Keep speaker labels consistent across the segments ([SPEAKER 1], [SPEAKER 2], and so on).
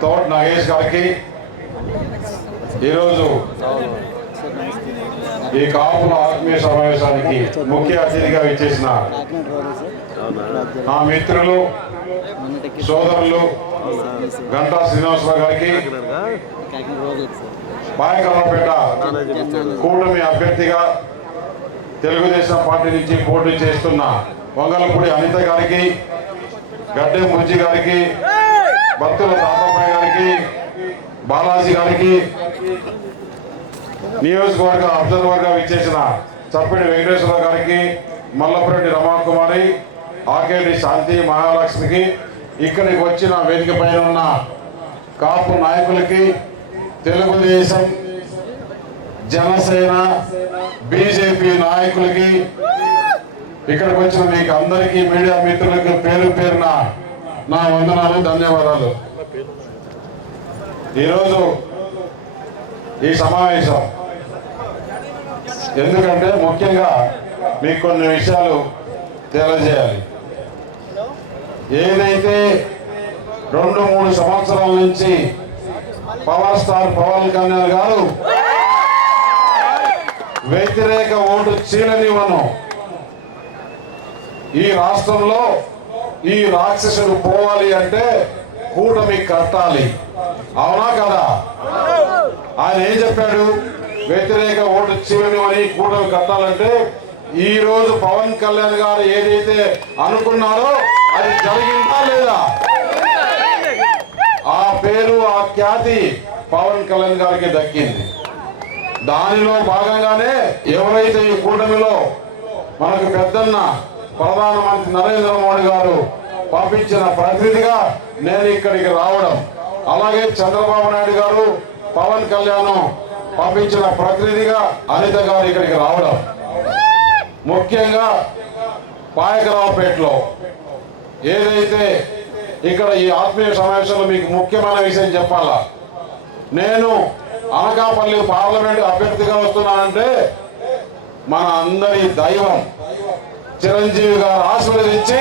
[SPEAKER 1] తోట నాగేష్ గారికి ఈరోజు ఈ కాపుల ఆత్మీయ సమావేశానికి ముఖ్య అతిథిగా ఇచ్చేసిన నా మిత్రులు సోదరులు గంటా శ్రీనివాసరావు గారికి పాయకరావుపేట కూటమి అభ్యర్థిగా తెలుగుదేశం పార్టీ నుంచి పోటీ చేస్తున్న వంగలపూడి అనిత గారికి గడ్డే ముజ్జి గారికి భక్తుల తాతపయ్య బాలాజీ గారికి నియోజకవర్గ అబ్జర్వర్గా విచ్చేసిన చప్పిడి వెంకటేశ్వర గారికి మల్లపురెడ్డి రమాకుమారి ఆకేడి శాంతి మహాలక్ష్మికి ఇక్కడికి వచ్చిన వేదిక పైన ఉన్న కాపు నాయకులకి తెలుగుదేశం జనసేన బీజేపీ నాయకులకి ఇక్కడికి వచ్చిన మీకు అందరికీ మీడియా మిత్రులకి పేరు పేరున నా వందనాలు ధన్యవాదాలు. ఈరోజు ఈ సమావేశం. ఎందుకంటే ముఖ్యంగా మీకు కొన్ని విషయాలు తెలియజేయాలి. ఏదైతే రెండు మూడు సంవత్సరాల నుంచి పవర్ స్టార్ పవన్ కళ్యాణ్ గారు వ్యతిరేక ఓటు చీలనివ్వను. ఈ రాష్ట్రంలో ఈ రాక్షసుడు పోవాలి అంటే కూటమి కట్టాలి. అవునా కదా? ఆయన ఏం చెప్పాడు? వ్యతిరేక ఓటు అని కూటమి కట్టాలంటే ఈ రోజు పవన్ కళ్యాణ్ గారు ఏదైతే అనుకున్నారో అది జరిగిందా లేదా? ఆ పేరు ఆ ఖ్యాతి పవన్ కళ్యాణ్ గారికి దక్కింది. దానిలో భాగంగానే ఎవరైతే ఈ కూటమిలో మనకు పెద్దన్న ప్రధానమంత్రి నరేంద్ర మోడీ గారు పంపించిన ప్రతినిధిగా నేను ఇక్కడికి రావడం అలాగే చంద్రబాబు నాయుడు గారు పవన్ కళ్యాణ్ పంపించిన ప్రతినిధిగా అనిత గారు ఇక్కడికి రావడం. ముఖ్యంగా పాయకరావుపేటలో ఏదైతే ఇక్కడ ఈ ఆత్మీయ సమావేశంలో మీకు ముఖ్యమైన విషయం చెప్పాలా? నేను అనకాపల్లి పార్లమెంట్ అభ్యర్థిగా వస్తున్నానంటే మన అందరి దైవం చిరంజీవి గారు ఆశీర్వదించి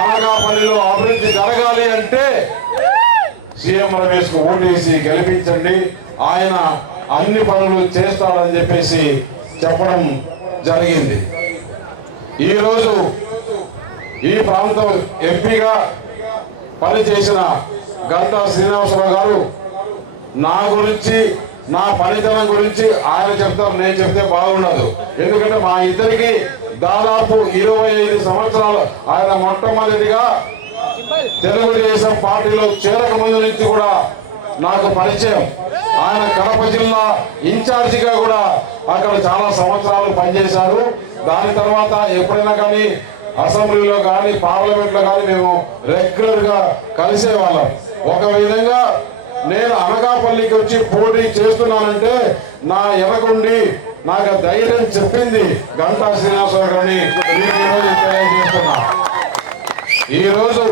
[SPEAKER 1] అనకాపల్లిలో అభివృద్ధి జరగాలి అంటే సీఎం రమేష్కు ఓటేసి గెలిపించండి. ఆయన అన్ని పనులు చేస్తాడని చెప్పేసి చెప్పడం జరిగింది. ఈరోజు ఈ ప్రాంతం ఎంపీగా పనిచేసిన గంటా శ్రీనివాసరావు గారు నా గురించి నా పనితనం గురించి ఆయన చెప్తారు నేను చెప్తే బాగుండదు. ఎందుకంటే మా ఇద్దరికి దాదాపు ఇరవై ఐదు సంవత్సరాలు ఆయన మొట్టమొదటిగా తెలుగుదేశం పార్టీలో చేరక ముందు నుంచి కూడా నాకు పరిచయం. ఆయన కడప జిల్లా ఇన్ఛార్జిగా కూడా అక్కడ చాలా సంవత్సరాలు పనిచేశారు. దాని తర్వాత ఎప్పుడైనా కానీ అసెంబ్లీలో కానీ పార్లమెంట్లో కానీ మేము రెగ్యులర్గా కలిసేవాళ్ళం. ఒక విధంగా నేను అనకాపల్లికి వచ్చి పోటీ చేస్తున్నానంటే నా ఎనకుండి నాకు ధైర్యం చెప్పింది గంటా శ్రీనివాసరావు గారిని. మీకు ఈరోజు తెలియజేస్తున్నా ఈరోజు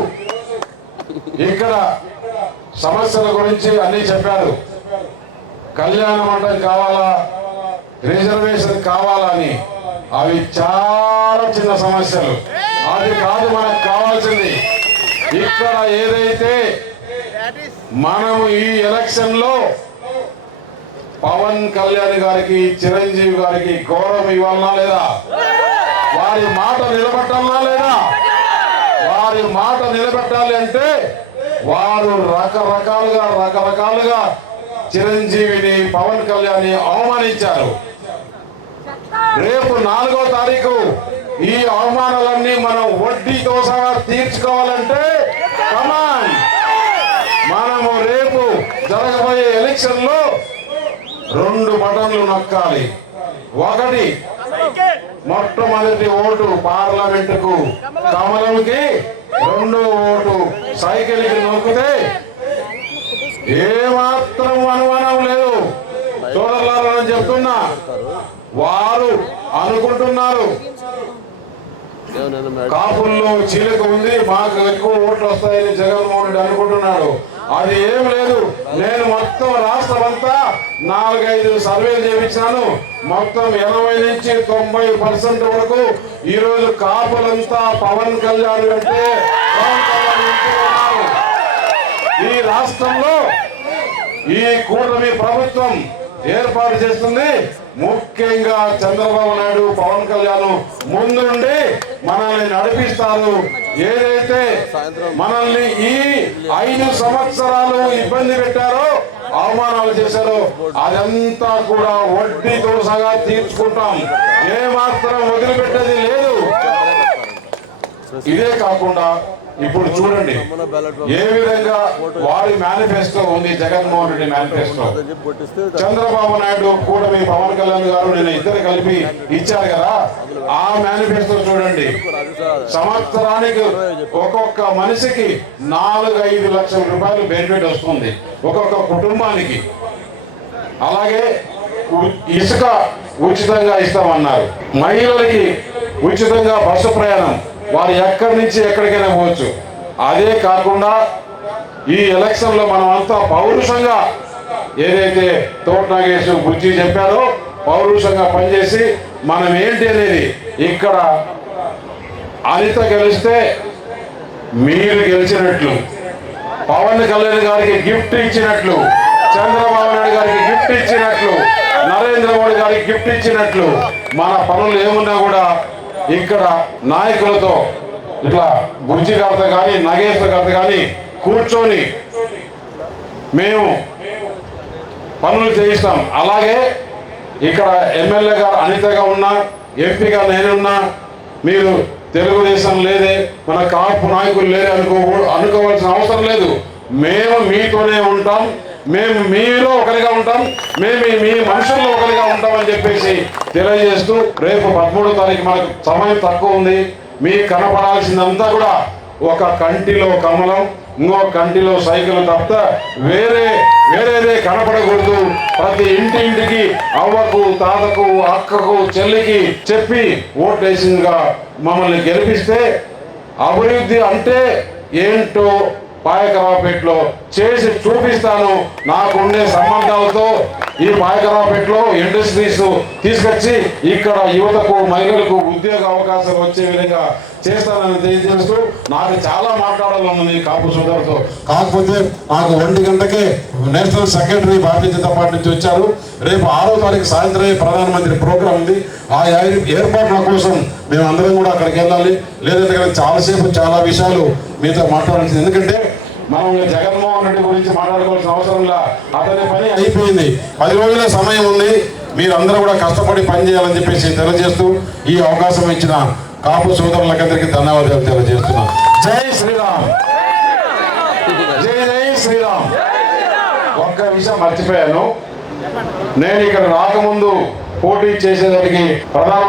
[SPEAKER 1] ఇక్కడ సమస్యల గురించి అన్ని చెప్పారు. కళ్యాణ మండపం కావాలా? రిజర్వేషన్ కావాలా అని. అవి చాలా చిన్న సమస్యలు. అది కాదు మనకు కావాల్సింది. ఇక్కడ ఏదైతే మనము ఈ ఎలక్షన్లో పవన్ కళ్యాణ్ గారికి చిరంజీవి గారికి గౌరవం ఇవ్వాలనా లేదా? వారి మాట నిలబెట్టాలనా లేదా? వారి మాట నిలబెట్టాలి అంటే వారు రకరకాలుగా రకరకాలుగా చిరంజీవిని పవన్ కళ్యాణ్ అవమానించారు. రేపు నాలుగో తారీఖు ఈ అవమానాలన్నీ మనం వడ్డీతో సహా తీర్చుకోవాలంటే కమాన్ మనము రేపు జరగబోయే ఎలక్షన్లో రెండు బటన్లు నొక్కాలి. ఒకటి మొట్టమొదటి ఓటు పార్లమెంట్కు కమలంకి రెండో ఓటు సైకిల్కి నొక్కితే ఏమాత్రం అనుమానం లేదు. చూడలారా చెప్తున్నా. వారు అనుకుంటున్నారు. కాపుల్లో చీలిక ఉంది మాకు ఎక్కువ ఓట్లు వస్తాయని జగన్మోహన్ రెడ్డి అనుకుంటున్నాడు. అది ఏం లేదు. నేను మొత్తం రాష్ట్రం అంతా నాలుగైదు సర్వేలు చేయించాను మొత్తం ఎనభై నుంచి తొంభై పర్సెంట్ వరకు ఈరోజు కాపులంతా పవన్ కళ్యాణ్ అంటే పవన్ కళ్యాణ్ రాష్ట్రంలో ఈ కూటమి ప్రభుత్వం ఏర్పాటు చేస్తుంది. ముఖ్యంగా చంద్రబాబు నాయుడు పవన్ కళ్యాణ్ ముందు నుండి మనల్ని నడిపిస్తారు. ఏదైతే మనల్ని ఈ ఐదు సంవత్సరాలు ఇబ్బంది పెట్టారో అవమానాలు చేశారో అదంతా కూడా వడ్డీతో సగా తీర్చుకుంటాం. ఏ మాత్రం వదిలిపెట్టేది లేదు. ఇదే కాకుండా ఇప్పుడు చూడండి ఏ విధంగా వారి మేనిఫెస్టో ఉంది జగన్మోహన్ రెడ్డి మేనిఫెస్టో చంద్రబాబు నాయుడు కూటమి పవన్ కళ్యాణ్ గారు నేను ఇద్దరు కలిపి ఇచ్చారు కదా ఆ మేనిఫెస్టో చూడండి. సంవత్సరానికి ఒక్కొక్క మనిషికి నాలుగు ఐదు లక్షల రూపాయలు బెనిఫిట్ వస్తుంది ఒక్కొక్క కుటుంబానికి. అలాగే ఇసుక ఉచితంగా ఇస్తామన్నారు. మహిళలకి ఉచితంగా బస్సు ప్రయాణం. వారు ఎక్కడి నుంచి ఎక్కడికైనా పోవచ్చు. అదే కాకుండా ఈ ఎలక్షన్లో మనం అంతా పౌరుషంగా ఏదైతే తోట నాగేశ్వర బుజ్జి చెప్పారో పౌరుషంగా పనిచేసి మనం ఏంటి అనేది ఇక్కడ అనిత గెలిస్తే మీరు గెలిచినట్లు పవన్ కళ్యాణ్ గారికి గిఫ్ట్ ఇచ్చినట్లు చంద్రబాబు నాయుడు గారికి గిఫ్ట్ ఇచ్చినట్లు నరేంద్ర మోడీ గారికి గిఫ్ట్ ఇచ్చినట్లు మన పనులు ఏమున్నా కూడా ఇక్కడ నాయకులతో ఇట్లా బుజ్జి గారితో కానీ నగేశ్వర గారితో కానీ కూర్చొని మేము పనులు చేయిస్తాం. అలాగే ఇక్కడ ఎమ్మెల్యే గారు అనితగా ఉన్నా ఎంపీగా నేనున్నా మీరు తెలుగుదేశం లేదే మన కాపు నాయకులు లేదే అనుకో అనుకోవాల్సిన అవసరం లేదు. మేము మీతోనే ఉంటాం. మేము మీలో ఒకరిగా ఉంటాం మేము మీ మనుషుల్లో ఒకరిగా ఉంటామని చెప్పేసి తెలియజేస్తూ రేపు పదమూడో తారీఖు మనకు సమయం తక్కువ ఉంది. మీకు కనపడాల్సిందంతా కూడా ఒక కంటిలో కమలం ఇంకో కంటిలో సైకిల్ తప్ప వేరే వేరేదే కనపడకూడదు. ప్రతి ఇంటి ఇంటికి అవ్వకు తాతకు అక్కకు చెల్లికి చెప్పి ఓటేసిందిగా మమ్మల్ని గెలిపిస్తే అభివృద్ధి అంటే ఏంటో పాయకరావుపేటలో చేసి చూపిస్తాను. నాకు ఉండే సంబంధాలతో ఈ పాయకరావుపేటలో ఇండస్ట్రీస్ తీసుకొచ్చి ఇక్కడ యువతకు మహిళలకు ఉద్యోగ అవకాశాలు వచ్చే విధంగా చేస్తానని తెలియజేస్తూ నాకు చాలా మాట్లాడాలన్నది కాపు సోదరుతో. కాకపోతే నాకు ఒంటి గంటకే national secretary Bharatiya Janata party నుంచి వచ్చారు. రేపు ఆరో తారీఖు సాయంత్రమే ప్రధానమంత్రి ప్రోగ్రాం ఉంది. ఆ ఏర్పాట్ల కోసం మేము అందరం కూడా అక్కడికి వెళ్ళాలి. లేదంటే కనుక చాలాసేపు చాలా విషయాలు మీతో మాట్లాడాల్సింది. ఎందుకంటే మనం జగన్మోహన్ రెడ్డి గురించి మాట్లాడుకోవాల్సిన అవసరం లా. అతని పని అయిపోయింది. పది రోజుల సమయం ఉంది. మీరందరూ కూడా కష్టపడి పని చేయాలని చెప్పేసి తెలియజేస్తూ ఈ అవకాశం ఇచ్చిన కాపు సోదరులకందరికీ ధన్యవాదాలు తెలియజేస్తున్నా జై శ్రీరామ్. జై జై శ్రీరామ్. ఒక్క విషయం మర్చిపోయాను. నేను ఇక్కడ రాకముందు పోటీ చేసేదానికి ప్రధాన